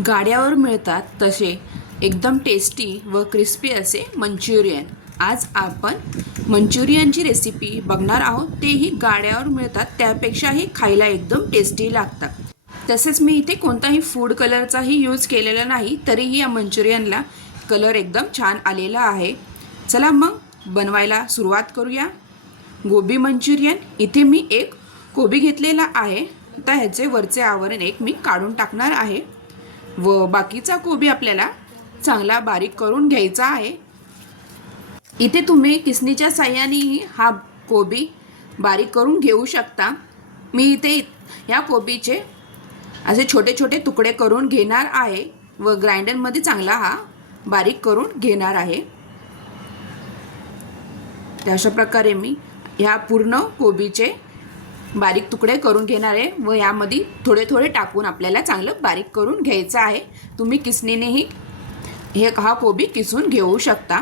गाड्यावर मिळतात तसे एकदम टेस्टी व क्रिस्पी असे मंचुरियन. आज आपण मंचुरियनची रेसिपी बघणार आहोत. तेही गाड्यावर मिळतात. त्यापेक्षाही खायला एकदम टेस्टी लागतात. तसेच मी इथे कोणताही फूड कलरचाही यूज केलेला नाही तरीही या मंचुरियनला कलर एकदम छान आलेला आहे. चला मग बनवायला सुरुवात करूया. गोबी मंचुरियन. इथे मी एक कोबी घेतलेला आहे. आता ह्याचे वरचे आवरण एक मी काढून टाकणार आहे. व बाकीचा कोबी आपल्याला चांगला बारीक करून घ्यायचा आहे. इथे तुम्ही किसनीच्या साह्यानेही हा कोबी बारीक करून घेऊ शकता. मी इथे ह्या कोबीचे असे छोटे छोटे तुकडे करून घेणार आहे व ग्राइंडरमध्ये चांगला हा बारीक करून घेणार आहे. अशा प्रकारे मी ह्या पूर्ण कोबीचे बारीक तुकडे करून घेणार आहे व यामध्ये थोडे थोडे टाकून आपल्याला चांगलं बारीक करून घ्यायचं आहे. तुम्ही किसनीनेही हे हा कोबी किसून घेऊ शकता.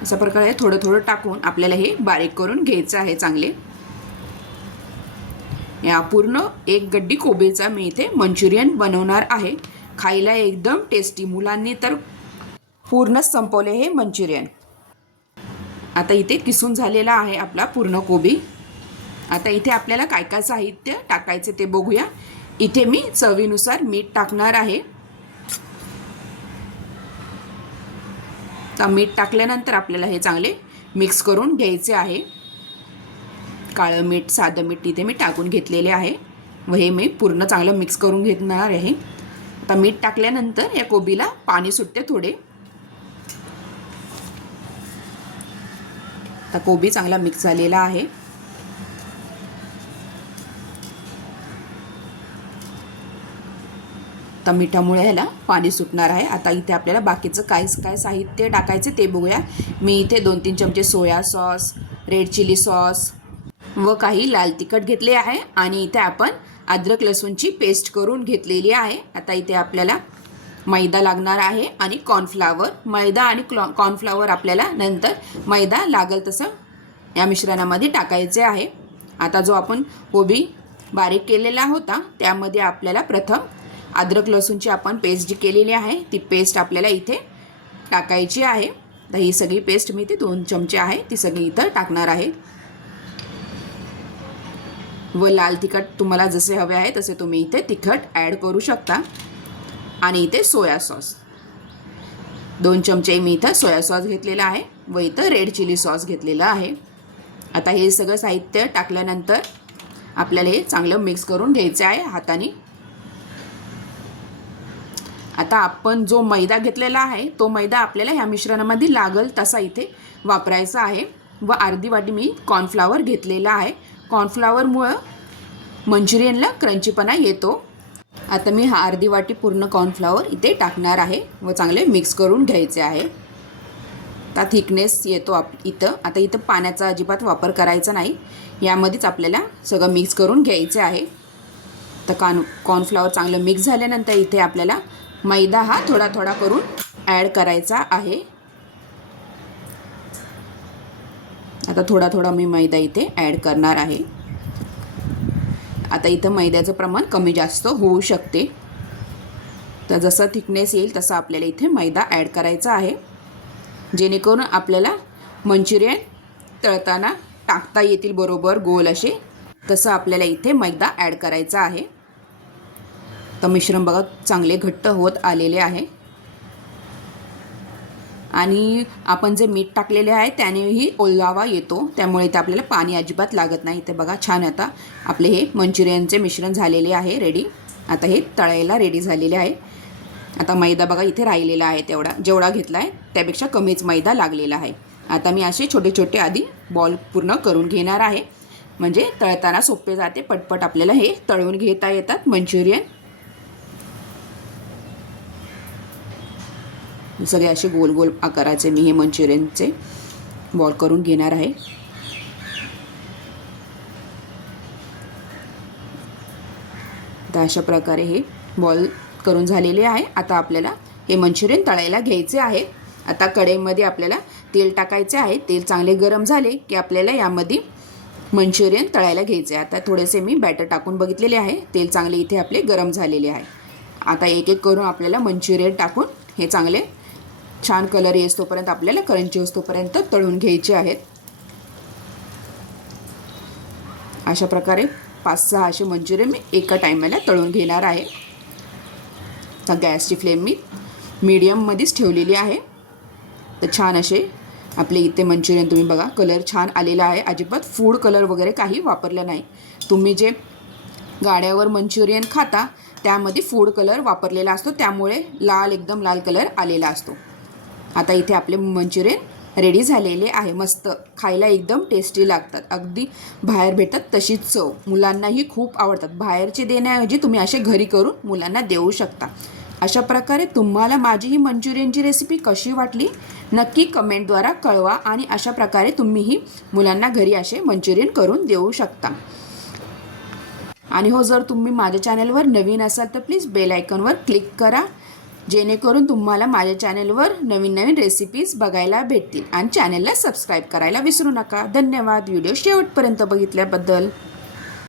अशा प्रकारे थोडं थोडं टाकून आपल्याला हे बारीक करून घ्यायचं आहे चांगले. या पूर्ण एक गड्डी कोबीचा मी इथे मंचुरियन बनवणार आहे. खायला एकदम टेस्टी मुलांनी तर पूर्णच संपवले हे मंचुरियन. आता इथे किसून झालेला आहे आपला पूर्ण कोबी. आता इथे आपल्याला काय काय साहित्य टाकायचे ते बघूया. इथे मी चवीनुसार मीठ टाकणार आहे. तर मीठ टाकल्यानंतर आपल्याला हे चांगले मिक्स करून घ्यायचे आहे. काळं मीठ साधं मीठ इथे मी टाकून घेतलेले आहे. व हे मी पूर्ण चांगलं मिक्स करून घेणार आहे. आता मीठ टाकल्यानंतर या कोबीला पाणी सुटते थोडे. आता कोबी चांगला मिक्स झालेला आहे. तर मिठामुळे ह्याला पाणी सुटणार आहे. आता इथे आपल्याला बाकीचं काय काय साहित्य टाकायचं ते बघूया. मी इथे दोन तीन चमचे soya sauce red chilli sauce व काही लाल तिखट घेतले आहे. आणि इथे आपण अद्रक लसूणची पेस्ट करून घेतलेली आहे. आता इथे आपल्याला मैदा लागणार आहे आणि कॉर्नफ्लावर. मैदा आणि क्लॉ कॉर्नफ्लावर आपल्याला नंतर मैदा लागल तसं या मिश्रणामध्ये टाकायचे आहे. आता जो आपण कोबी बारीक केलेला होता त्यामध्ये आपल्याला प्रथम अद्रक लसूणची आपण पेस्ट जी केलेली आहे ती पेस्ट आपल्याला इथे टाकायची आहे. तर ही सगळी पेस्ट मी इथे दोन चमचे आहे ती सगळी इथं टाकणार आहे. व लाल तिखट तुम्हाला जसे हवे आहे तसे तुम्ही इथे तिखट ॲड करू शकता. आणि इथे सोया सॉस. दोन चमचे मी इथं सोया सॉस घेतलेला आहे व इथं रेड चिली सॉस घेतलेला आहे. आता हे सगळं साहित्य टाकल्यानंतर आपल्याला हे चांगलं मिक्स करून घ्यायचं आहे हाताने. आता आपण जो मैदा घेतलेला आहे तो मैदा आपल्याला ह्या मिश्रणामध्ये लागल तसा इथे वापरायचा आहे. व अर्धी वाटी मी कॉर्नफ्लावर घेतलेला आहे. कॉर्नफ्लावरमुळं मंचुरियनला क्रंचीपणा येतो. आता मी हा अर्धी वाटी पूर्ण कॉर्नफ्लावर इथे टाकणार आहे व चांगले मिक्स करून घ्यायचे आहे. आता थिकनेस येतो आप इथं. आता इथं पाण्याचा अजिबात वापर करायचा नाही. यामध्येच आपल्याला सगळं मिक्स करून घ्यायचे आहे. तर कॉर्न कॉर्नफ्लॉवर चांगलं मिक्स झाल्यानंतर इथे आपल्याला मैदा हा थोडा थोडा करून ॲड करायचा आहे. आता थोडा थोडा मी मैदा इथे ॲड करणार आहे. आता इथं मैद्याचं प्रमाण कमी जास्त होऊ शकते. तर जसं थिकनेस येईल तसं आपल्याला इथे मैदा ॲड करायचा आहे. जेणेकरून आपल्याला मंचुरियन तळताना टाकता येतील बरोबर गोल असे. तसं आपल्याला इथे मैदा ॲड करायचा आहे. तर मिश्रण बघा चांगले घट्ट होत आलेले आहे. आणि आपण जे मीठ टाकलेले आहे त्यानेही ओलावा येतो. त्यामुळे ते आपल्याला पाणी अजिबात लागत नाही. ते बघा छान आता आपले हे मंचुरियनचे मिश्रण झालेले आहे रेडी आता हे तळायला रेडी झालेले आहे. आता मैदा बघा इथे राहिलेला आहे तेवढा. जेवढा घेतला आहे त्यापेक्षा कमीच मैदा लागलेला आहे. आता मी असे छोटे छोटे आधी बॉल पूर्ण करून घेणार आहे. म्हणजे तळताना सोपे जाते पटपट आपल्याला हे तळून घेता येतात मंचुरियन. सगळे असे गोल गोल आकाराचे मी हे मंचुरियनचे बॉल करून घेणार आहे. तर अशा प्रकारे हे बॉल करून झालेले आहे. आता आपल्याला हे मंचुरियन तळायला घ्यायचे आहे. आता कढईमध्ये आपल्याला तेल टाकायचे आहे. तेल चांगले गरम झाले की आपल्याला यामध्ये मंचुरियन तळायला घ्यायचे आहे. आता थोडेसे मी बॅटर टाकून बघितलेले आहे. तेल चांगले इथे आपले गरम झालेले आहे. आता एक एक करून आपल्याला मंचुरियन टाकून हे चांगले छान कलर येतोपर्यंत आपल्याला करंची असतोपर्यंत तळून घ्यायचे आहेत. अशा प्रकारे पाच सहा असे मंचुरियन मी एका टायमाला तळून घेणार आहे. तर गॅसची फ्लेम मी मीडियममध्येच ठेवलेली आहे. तर छान असे आपले इथे मंचुरियन तुम्ही बघा कलर छान आलेला आहे. अजिबात फूड कलर वगैरे काही वापरलं नाही. तुम्ही जे गाड्यावर मंचुरियन खाता त्यामध्ये फूड कलर वापरलेला असतो. त्यामुळे लाल एकदम लाल कलर आलेला असतो. आता इथे आपले मंचुरियन रेडी झालेले आहे. मस्त. खायला एकदम टेस्टी लागतात. अगदी बाहेर भेटतात तशीच चव. मुलांनाही खूप आवडतात. बाहेरचे देण्याऐवजी तुम्ही असे घरी करून मुलांना देऊ शकता. अशा प्रकारे तुम्हाला माझी ही मंचुरियनची रेसिपी कशी वाटली? नक्की कमेंटद्वारा कळवा आणि अशा प्रकारे तुम्हीही मुलांना घरी असे मंचुरियन करून देऊ शकता. आणि हो जर तुम्ही माझ्या चॅनलवर नवीन असाल तर प्लीज बेल आयकॉनवर क्लिक करा. जेणेकरून तुम्हाला माझ्या चॅनलवर नवीन नवीन रेसिपीज बघायला भेटतील. आणि चॅनलला सबस्क्राईब करायला विसरू नका. धन्यवाद. व्हिडिओ शेवटपर्यंत बघितल्याबद्दल.